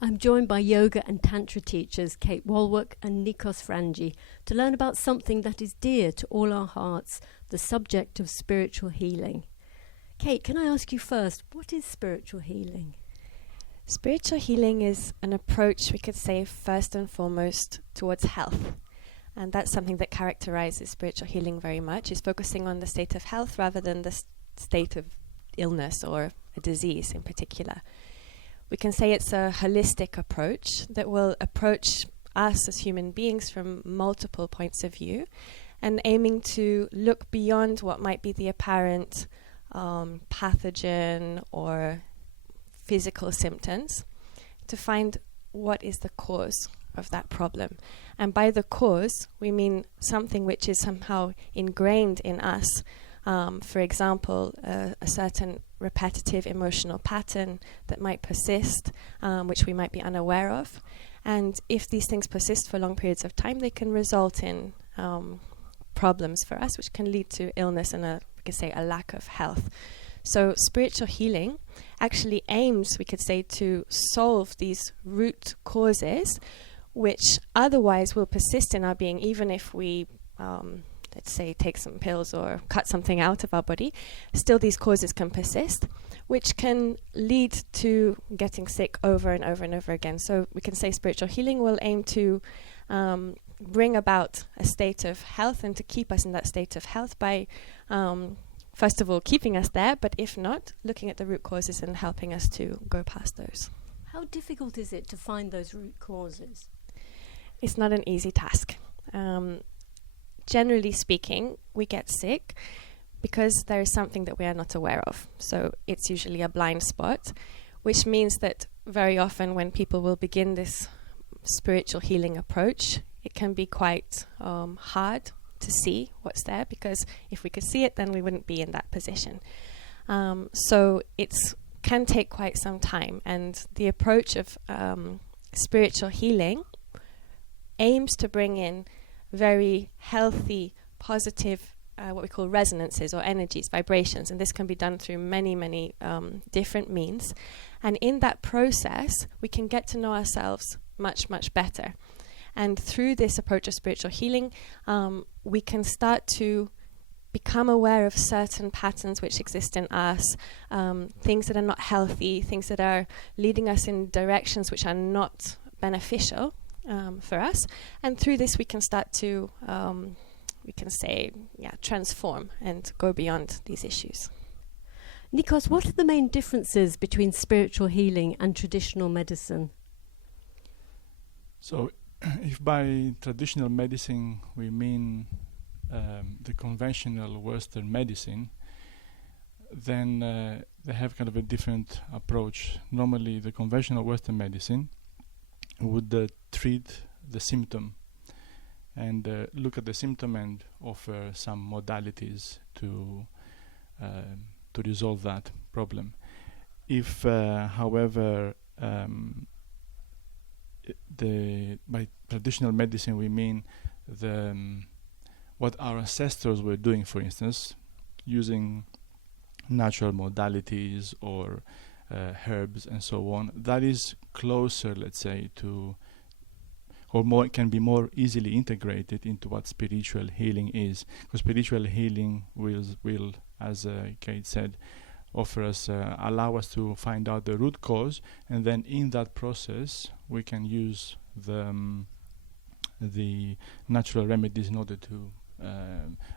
I'm joined by yoga and Tantra teachers Kate Wallwork and Nikos Frangi to learn about something that is dear to all our hearts, the subject of spiritual healing. Kate, can I ask you first, what is spiritual healing? Spiritual healing is an approach, we could say, first and foremost towards health. And that's something that characterizes spiritual healing very much, is focusing on the state of health rather than the state of illness or a disease in particular. We can say it's a holistic approach that will approach us as human beings from multiple points of view and aiming to look beyond what might be the apparent pathogen or physical symptoms to find what is the cause of that problem. And by the cause, we mean something which is somehow ingrained in us. For example, a certain repetitive emotional pattern that might persist, which we might be unaware of. And if these things persist for long periods of time, they can result in problems for us, which can lead to illness and we could say, a lack of health. So spiritual healing actually aims, we could say, to solve these root causes, which otherwise will persist in our being, even if we, let's say, take some pills or cut something out of our body. Still, these causes can persist, which can lead to getting sick over and over and over again. So we can say spiritual healing will aim to bring about a state of health and to keep us in that state of health by first of all, keeping us there, but if not, looking at the root causes and helping us to go past those. How difficult is it to find those root causes? It's not an easy task. Generally speaking, we get sick because there is something that we are not aware of. So it's usually a blind spot, which means that very often when people will begin this spiritual healing approach, it can be quite hard to see what's there, because if we could see it, then we wouldn't be in that position. So it can take quite some time, and the approach of spiritual healing aims to bring in very healthy, positive, what we call resonances or energies, vibrations, and this can be done through many different means. And in that process, we can get to know ourselves much, much better. And through this approach of spiritual healing, we can start to become aware of certain patterns which exist in us, things that are not healthy, things that are leading us in directions which are not beneficial for us. And through this, we can start to, we can say, transform and go beyond these issues. Nikos, what are the main differences between spiritual healing and traditional medicine? So, if by traditional medicine we mean the conventional Western medicine, then they have kind of a different approach. Normally, the conventional Western medicine would treat the symptom and look at the symptom and offer some modalities to resolve that problem. If, however, by traditional medicine we mean what our ancestors were doing, for instance, using natural modalities or herbs and so on, that is closer, let's say, to, or more, can be more easily integrated into what spiritual healing is. Because spiritual healing will, as Kate said, offer us, allow us to find out the root cause, and then in that process we can use the natural remedies in order to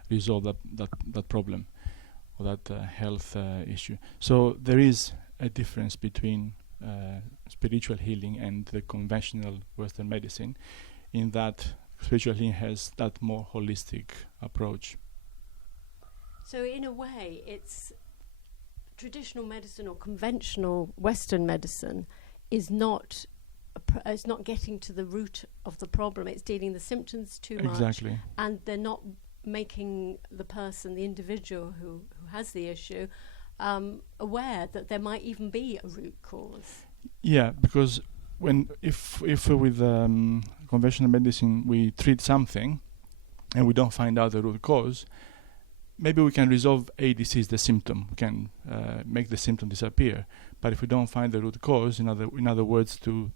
resolve that problem or that health issue. So there is a difference between spiritual healing and the conventional Western medicine, in that spiritual healing has that more holistic approach. So in a way, it's traditional medicine or conventional Western medicine is not getting to the root of the problem. It's dealing the symptoms too much. Exactly. And they're not making the person, the individual who has the issue, aware that there might even be a root cause. Yeah, because if with conventional medicine we treat something and we don't find out the root cause, maybe we can resolve a disease, the symptom. We can make the symptom disappear. But if we don't find the root cause, in other words, to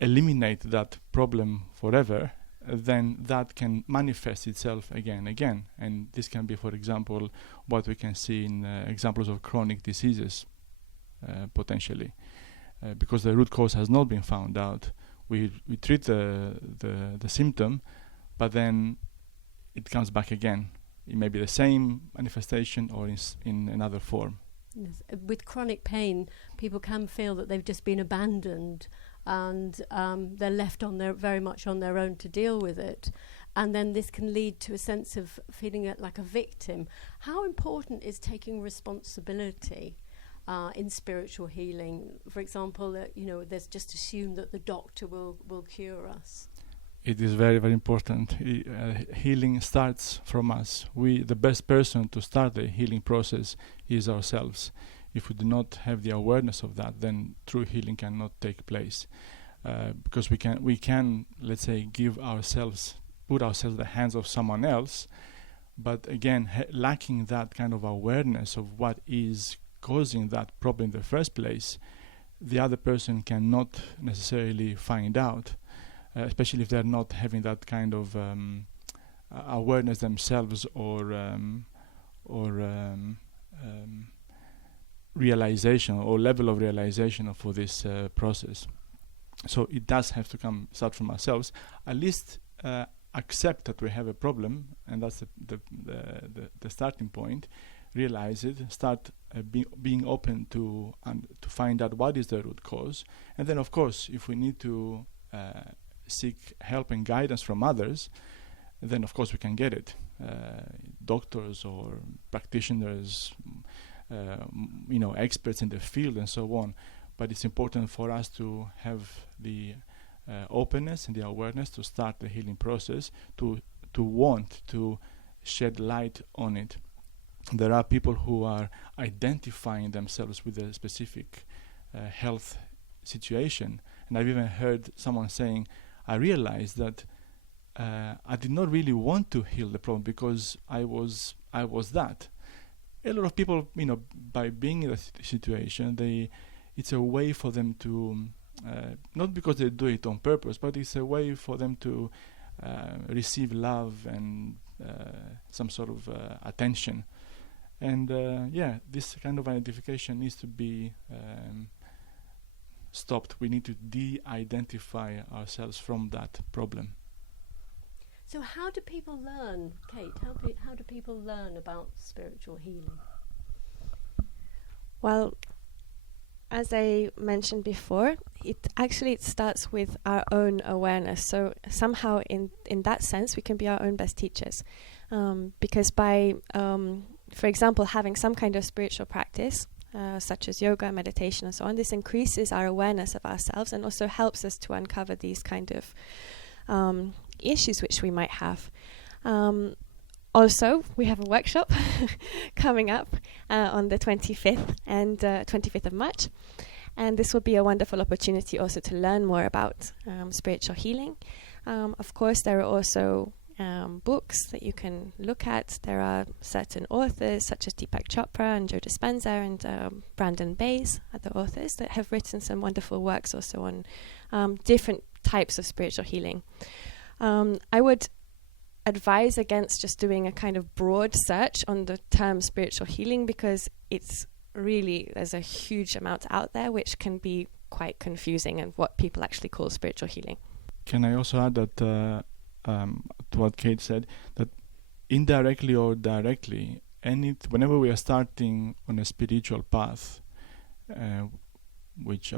eliminate that problem forever, then that can manifest itself again. And this can be, for example, what we can see in examples of chronic diseases, potentially. Because the root cause has not been found out. We treat the symptom, but then it comes back again. It may be the same manifestation or in another form. Yes. With chronic pain, people can feel that they've just been abandoned and they're left very much on their own to deal with it. And then this can lead to a sense of feeling like a victim. How important is taking responsibility in spiritual healing? For example, there's just assumed that the doctor will cure us. It is very, very important. Healing starts from us. The best person to start the healing process is ourselves. If we do not have the awareness of that, then true healing cannot take place. Because we can, let's say, put ourselves in the hands of someone else, but again, lacking that kind of awareness of what is causing that problem in the first place, the other person cannot necessarily find out, especially if they're not having that kind of awareness themselves or realization or level of realization for this process. So it does have to start from ourselves. At least accept that we have a problem, and that's the starting point. Realize it, start being open to find out what is the root cause, and then of course if we need to seek help and guidance from others, then of course we can get it. Doctors or practitioners, experts in the field and so on. But it's important for us to have the openness and the awareness to start the healing process, to want to shed light on it. There are people who are identifying themselves with a specific health situation, and I've even heard someone saying, I realized that I did not really want to heal the problem because I was that. A lot of people, by being in that situation, it's a way for them to, not because they do it on purpose, but it's a way for them to receive love and some sort of attention. And this kind of identification needs to be stopped. We need to de-identify ourselves from that problem. So how do people learn, Kate? How do people learn about spiritual healing? Well, as I mentioned before, it starts with our own awareness. So somehow in that sense, we can be our own best teachers. Because by, for example, having some kind of spiritual practice, such as yoga, meditation, and so on, this increases our awareness of ourselves and also helps us to uncover these kind of issues which we might have. Also, we have a workshop coming up on the 25th and 25th of March. And this will be a wonderful opportunity also to learn more about spiritual healing. Of course, there are also books that you can look at. There are certain authors such as Deepak Chopra and Joe Dispenza and Brandon Bayes, other authors that have written some wonderful works also on different types of spiritual healing. I would advise against just doing a kind of broad search on the term spiritual healing, because there's a huge amount out there which can be quite confusing and what people actually call spiritual healing. Can I also add that to what Kate said, that indirectly or directly, whenever we are starting on a spiritual path, which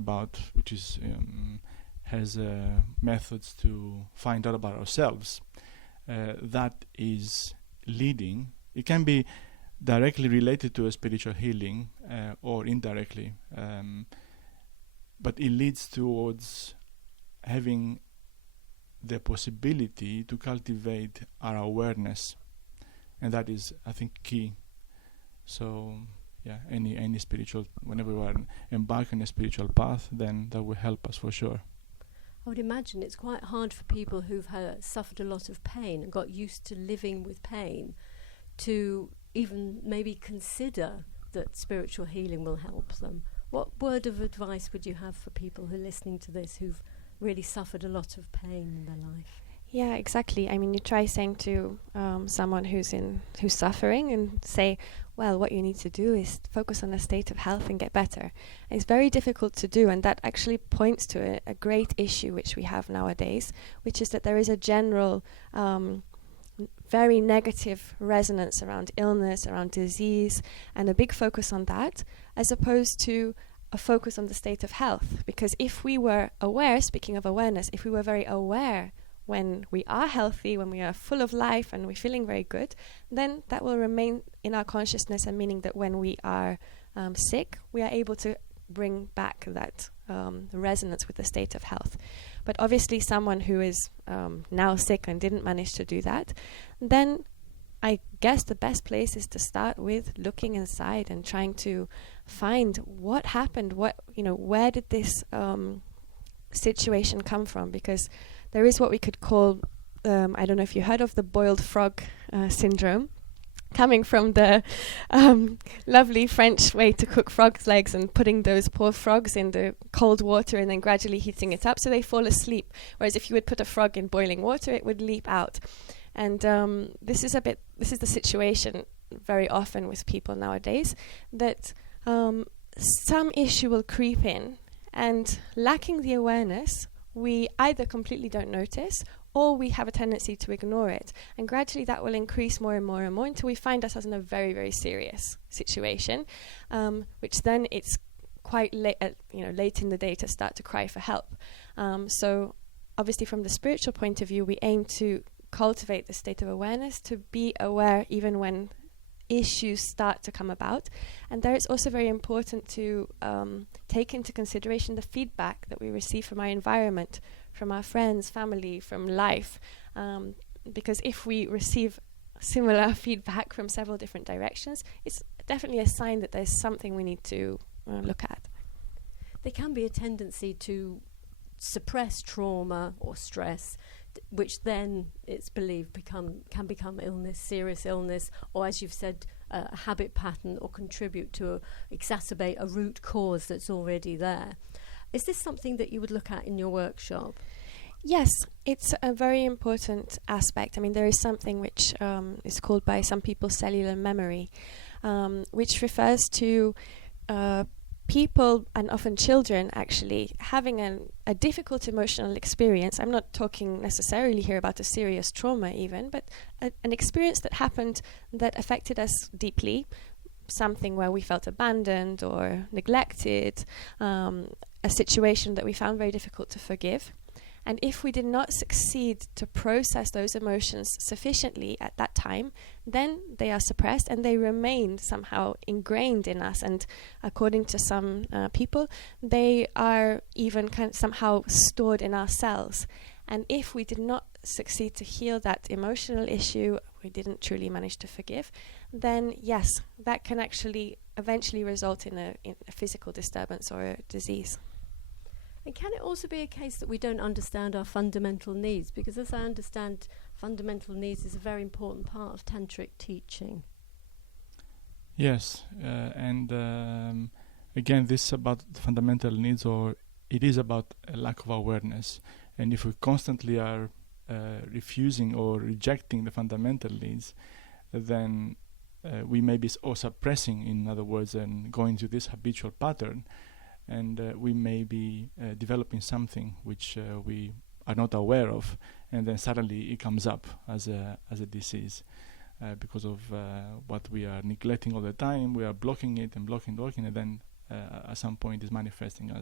has methods to find out about ourselves, that is leading. It can be directly related to a spiritual healing or indirectly, but it leads towards having the possibility to cultivate our awareness, and that is, I think, key. So any spiritual, whenever we are embarking on a spiritual path, then that will help us for sure. I would imagine it's quite hard for people who've suffered a lot of pain and got used to living with pain to even maybe consider that spiritual healing will help them. What word of advice would you have for people who are listening to this who've really suffered a lot of pain in their life? Yeah, exactly. I mean, you try saying to someone who's suffering and say, well, what you need to do is focus on a state of health and get better. And it's very difficult to do, and that actually points to a great issue which we have nowadays, which is that there is a general very negative resonance around illness, around disease, and a big focus on that, as opposed to a focus on the state of health. Because if we were aware, speaking of awareness, if we were very aware when we are healthy, when we are full of life and we're feeling very good, then that will remain in our consciousness, and meaning that when we are sick, we are able to bring back that resonance with the state of health. But obviously someone who is now sick and didn't manage to do that, then I guess the best place is to start with looking inside and trying to find what happened, where did this situation come from? Because there is what we could call, I don't know if you heard of the boiled frog syndrome, coming from the lovely French way to cook frogs' legs and putting those poor frogs in the cold water and then gradually heating it up so they fall asleep. Whereas if you would put a frog in boiling water, it would leap out. And this is the situation very often with people nowadays, that some issue will creep in, and lacking the awareness, we either completely don't notice or we have a tendency to ignore it. And gradually that will increase more and more and more until we find ourselves in a very, very serious situation, which then it's quite late in the day to start to cry for help. So obviously from the spiritual point of view, we aim to cultivate the state of awareness, to be aware even when issues start to come about. And there it's also very important to take into consideration the feedback that we receive from our environment, from our friends, family, from life. Because if we receive similar feedback from several different directions, it's definitely a sign that there's something we need to look at. There can be a tendency to suppress trauma or stress, which then it's believed can become illness, serious illness, or as you've said, a habit pattern, or contribute to exacerbate a root cause that's already there. Is this something that you would look at in your workshop? Yes, it's a very important aspect. I mean, there is something which is called by some people cellular memory, which refers to people, and often children actually, having a difficult emotional experience. I'm not talking necessarily here about a serious trauma even, but an experience that happened that affected us deeply, something where we felt abandoned or neglected, a situation that we found very difficult to forgive. And if we did not succeed to process those emotions sufficiently at that time, then they are suppressed and they remain somehow ingrained in us. And according to some people, they are even somehow stored in our cells. And if we did not succeed to heal that emotional issue, we didn't truly manage to forgive, then yes, that can actually eventually result in a physical disturbance or a disease. And can it also be a case that we don't understand our fundamental needs? Because as I understand, fundamental needs is a very important part of tantric teaching. Yes, and again, this is about fundamental needs, or it is about a lack of awareness. And if we constantly are refusing or rejecting the fundamental needs, then we may be suppressing, in other words, and going to this habitual pattern. And we may be developing something which we are not aware of, and then suddenly it comes up as a disease because of what we are neglecting all the time. We are blocking it and blocking, and then at some point is manifesting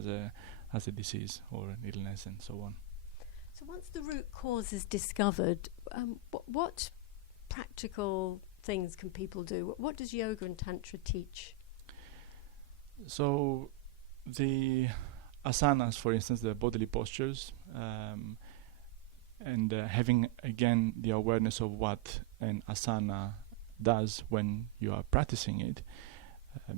as a disease or an illness and so on. So once the root cause is discovered, what practical things can people do? What does yoga and tantra teach? So the asanas, for instance, the bodily postures, and having again the awareness of what an asana does when you are practicing it,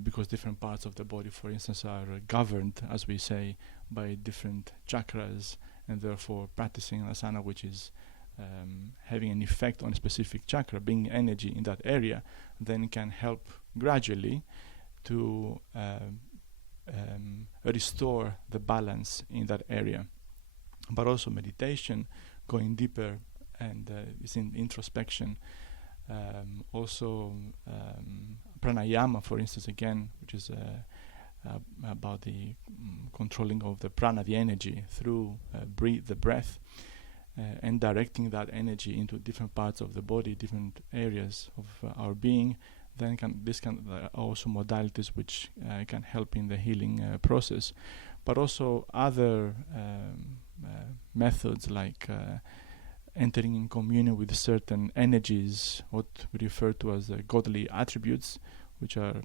because different parts of the body, for instance, are governed, as we say, by different chakras, and therefore practicing an asana which is having an effect on a specific chakra, bringing energy in that area, then can help gradually to restore the balance in that area. But also meditation, going deeper, and is in introspection. Also pranayama, for instance, again, which is about the controlling of the prana, the energy, through the breath, and directing that energy into different parts of the body, different areas of our being. Then also modalities which can help in the healing process, but also other methods like entering in communion with certain energies, what we refer to as godly attributes, which are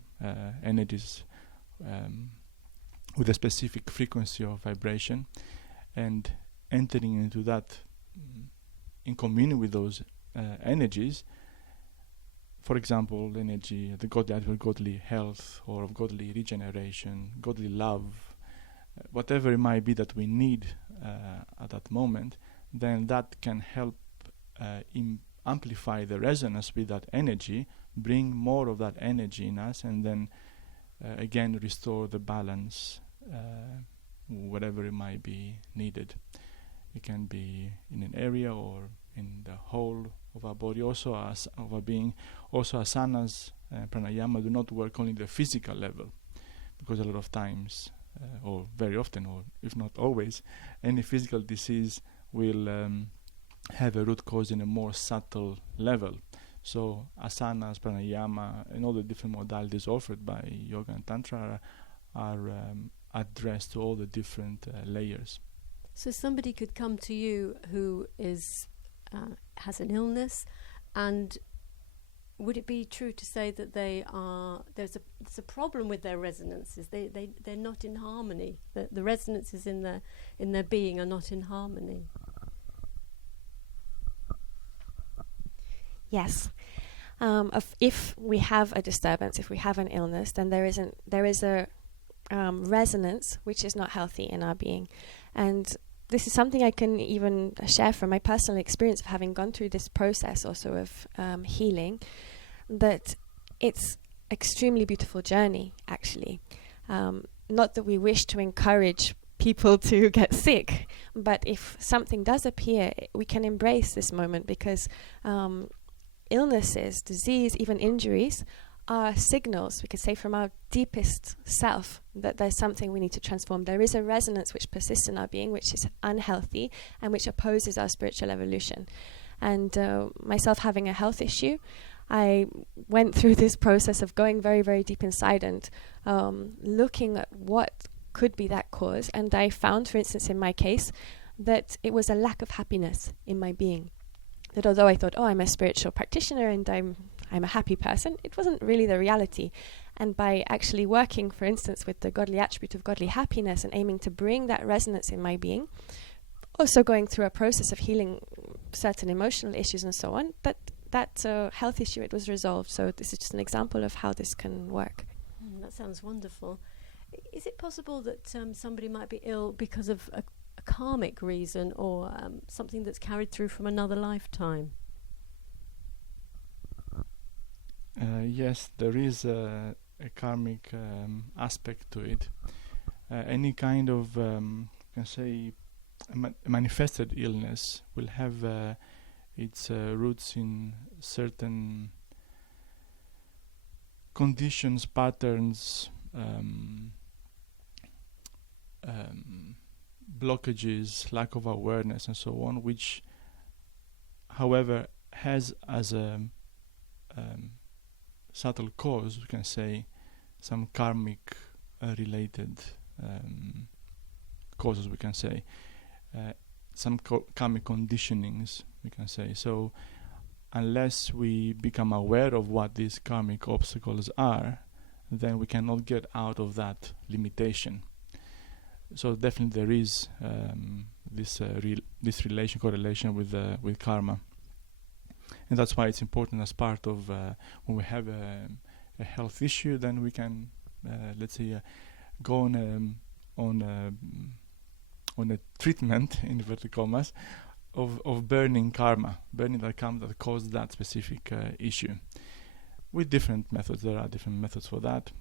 energies with a specific frequency of vibration, and entering into that in communion with those energies. For example, energy, the godly attribute, godly health, or of godly regeneration, godly love, whatever it might be that we need at that moment, then that can help amplify the resonance with that energy, bring more of that energy in us, and then again restore the balance, whatever it might be needed. It can be in an area or in the whole of our body, also as of our being. Also, asanas and pranayama do not work only the physical level, because a lot of times, or very often, or if not always, any physical disease will have a root cause in a more subtle level. So asanas, pranayama, and all the different modalities offered by yoga and tantra are addressed to all the different layers. So somebody could come to you who is has an illness, and would it be true to say that there's a problem with their resonances? They're not in harmony. The resonances in their being are not in harmony. Yes. If we have a disturbance, if we have an illness, then there is a resonance which is not healthy in our being. And this is something I can even share from my personal experience of having gone through this process also of healing, that it's extremely beautiful journey, actually. Not that we wish to encourage people to get sick, but if something does appear, we can embrace this moment, because illnesses, disease, even injuries are signals, we could say, from our deepest self that there's something we need to transform. There is a resonance which persists in our being, which is unhealthy and which opposes our spiritual evolution. And myself having a health issue, I went through this process of going very, very deep inside and looking at what could be that cause. And I found, for instance, in my case, that it was a lack of happiness in my being. That although I thought, I'm a spiritual practitioner and I'm a happy person, it wasn't really the reality. And by actually working, for instance, with the godly attribute of godly happiness and aiming to bring that resonance in my being, also going through a process of healing certain emotional issues and so on, that health issue, it was resolved. So this is just an example of how this can work. That sounds wonderful. Is it possible that somebody might be ill because of a karmic reason, or something that's carried through from another lifetime? Yes, there is a karmic aspect to it. Any kind of, can say, manifested illness will have its roots in certain conditions, patterns, blockages, lack of awareness, and so on, which, however, has as a subtle cause, we can say, some karmic related causes, we can say, some karmic conditionings, we can say. So unless we become aware of what these karmic obstacles are, then we cannot get out of that limitation. So definitely there is this correlation with karma, and that's why it's important as part of when we have a health issue, then we can let's say go on a treatment, in inverted commas, of burning karma, that caused that specific issue, with different methods. There are different methods for that.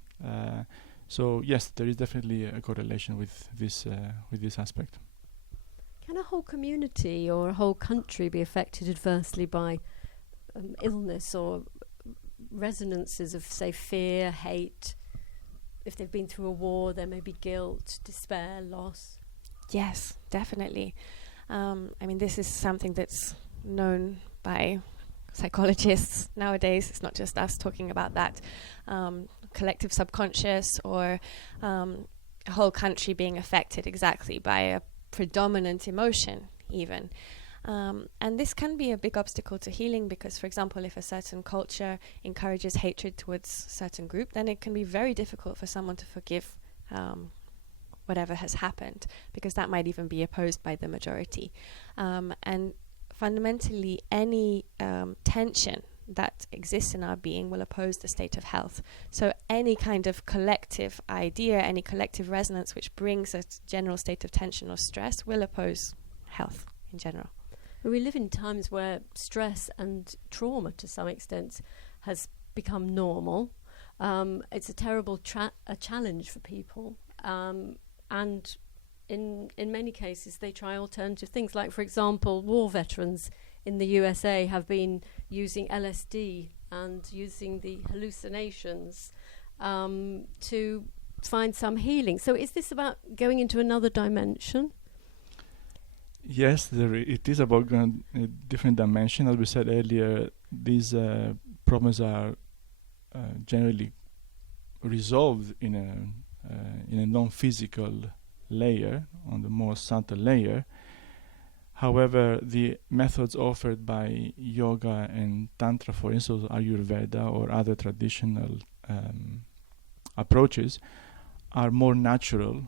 So yes, there is definitely a correlation with this aspect. Can a whole community or a whole country be affected adversely by illness or resonances of, say, fear, hate? If they've been through a war, there may be guilt, despair, loss. Yes, definitely. I mean, this is something that's known by psychologists nowadays. It's not just us talking about that. Collective subconscious, or a whole country being affected exactly by a predominant emotion even. And this can be a big obstacle to healing because, for example, if a certain culture encourages hatred towards a certain group, then it can be very difficult for someone to forgive whatever has happened, because that might even be opposed by the majority. And fundamentally, any tension that exists in our being will oppose the state of health. So any kind of collective idea, any collective resonance which brings a general state of tension or stress will oppose health in general. We live in times where stress and trauma, to some extent, has become normal. It's a terrible challenge for people. And in many cases, they try alternative things. Like, for example, war veterans in the USA have been using LSD and using the hallucinations to find some healing. So is this about going into another dimension? Yes, it is about going a different dimension. As we said earlier, these problems are generally resolved in a non-physical layer, on the more subtle layer. However, the methods offered by yoga and Tantra, for instance, Ayurveda or other traditional approaches, are more natural,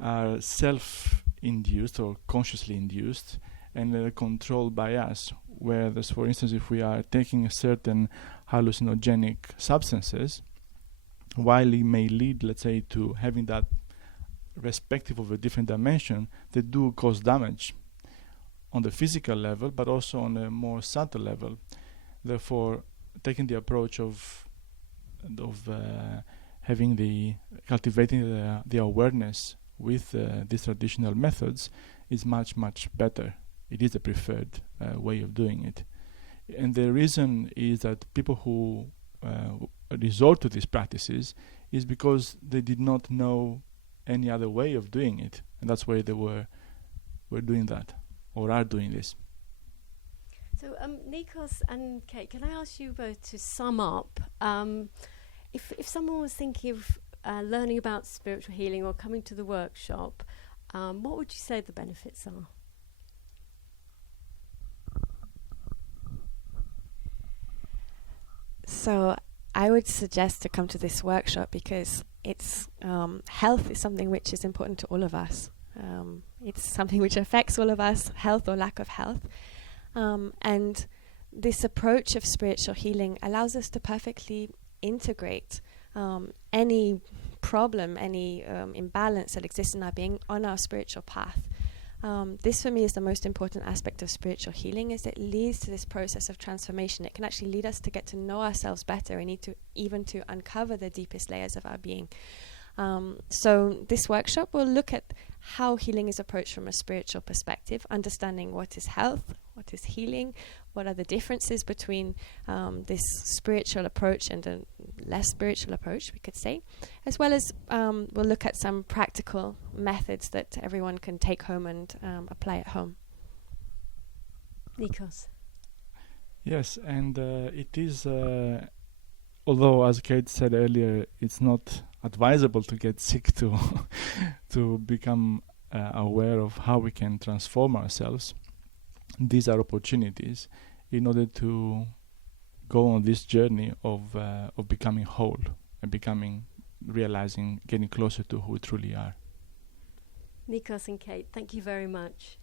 are self-induced or consciously induced, and controlled by us. Whereas, for instance, if we are taking certain hallucinogenic substances, while it may lead, let's say, to having that respective of a different dimension, they do cause damage on the physical level, but also on a more subtle level. Therefore, taking the approach of cultivating the awareness with these traditional methods is much, much better. It is a preferred way of doing it. And the reason is that people who resort to these practices is because they did not know any other way of doing it, and that's why they were doing that, or are doing this. So Nikos and Kate, can I ask you both to sum up, if someone was thinking of learning about spiritual healing or coming to the workshop, what would you say the benefits are? So I would suggest to come to this workshop because it's health is something which is important to all of us. It's something which affects all of us, health or lack of health. And this approach of spiritual healing allows us to perfectly integrate any problem, any imbalance that exists in our being on our spiritual path. This for me is the most important aspect of spiritual healing, is it leads to this process of transformation. It can actually lead us to get to know ourselves better and even to uncover the deepest layers of our being. So this workshop will look at how healing is approached from a spiritual perspective, understanding what is health, what is healing, what are the differences between this spiritual approach and a less spiritual approach, we could say, as well as we'll look at some practical methods that everyone can take home and apply at home. Nikos. Yes, and it is, although as Kate said earlier, it's not advisable to get sick to become aware of how we can transform ourselves. These are opportunities in order to go on this journey of becoming whole and realizing, getting closer to who we truly are. Nikos and Kate, thank you very much.